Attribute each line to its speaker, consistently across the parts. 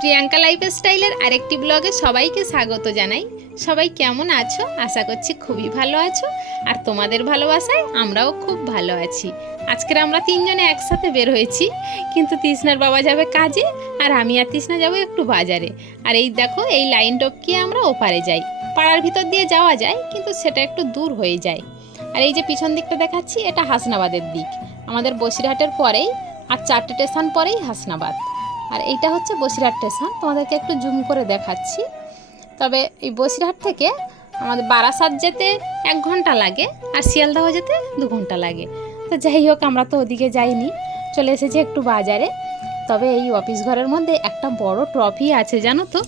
Speaker 1: Priyanka life স্টাইলের আরেকটি ব্লগে সবাইকে স্বাগত জানাই। সবাই কেমন আছো? আশা করছি খুবই ভালো আছো। আর তোমাদের ভালোবাসায় আমরাও খুব ভালো আছি। আজকের আমরা তিনজনে একসাথে বের হয়েছি, কিন্তু তৃষ্ণার বাবা যাবে কাজে আর আমি আর তৃষ্ণা যাব একটু বাজারে। আর এই দেখো, এই লাইন টপকিয়ে আমরা ওপারে যাই। পাড়ার ভিতর দিয়ে যাওয়া যায়, কিন্তু সেটা একটু দূর হয়ে যায়। আর এই যে পিছন দিকটা দেখাচ্ছি, এটা হাসনাবাদের দিক। আমাদের বসিরহাটের পরেই আর চারটে স্টেশন পরেই হাসনাবাদ। আর এইটা হচ্ছে বসিরহাট স্টেশন। তোমাদেরকে একটু জুম করে দেখাচ্ছি। তবে এই বসিরহাট থেকে আমাদের বারাসাত যেতে এক ঘণ্টা লাগে আর শিয়ালদাহ যেতে দু ঘণ্টা লাগে। তো যাই হোক, আমরা তো ওদিকে যাইনি। চলে এসেছি একটু বাজারে। তবে এই অফিস ঘরের মধ্যে একটা বড় ট্রফি আছে, জানো তো?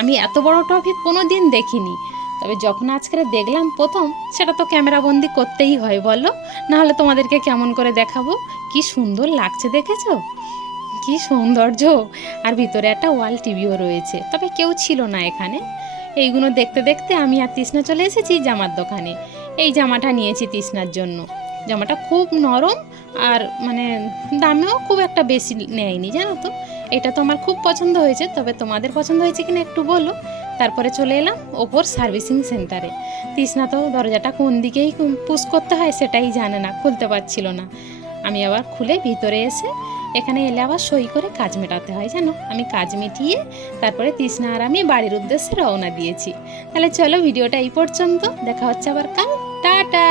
Speaker 1: আমি এত বড় ট্রফি কোনো দিন দেখিনি। তবে যখন আজকে দেখলাম প্রথম, সেটা তো ক্যামেরাবন্দি করতেই হয়, বলো? নাহলে তোমাদেরকে কেমন করে দেখাবো? কি সুন্দর লাগছে, দেখেছ? কি সৌন্দর্য। আর ভিতরে একটা ওয়াল টিভিও রয়েছে, তবে কেউ ছিল না এখানে। এইগুলো দেখতে দেখতে আমি আর তৃষ্ণা চলে এসেছি জামার দোকানে। এই জামাটা নিয়েছি তৃষ্ণার জন্য। জামাটা খুব নরম আর মানে দামেও খুব একটা বেশি নেয়নি, জানো তো? এটা তো আমার খুব পছন্দ হয়েছে, তবে তোমাদের পছন্দ হয়েছে কিনা একটু বলো। তারপরে চলে এলাম ওপর সার্ভিসিং সেন্টারে। তৃষ্ণা তো দরজাটা কোন দিকেই পুশ করতে হয় সেটাই জানে না, খুলতে পারছিল না। আমি আবার খুলে ভিতরে এসে এখানে এলে আবার সই করে কাজ মেটাতে হয়, জানো? আমি কাজ মিটিয়ে তারপরে তৃষ্ণা আর আমি বাড়ির উদ্দেশ্যে রওনা দিয়েছি। তাহলে চলো ভিডিওটা এই পর্যন্ত, দেখা হচ্ছে আবার কাল। টাটা!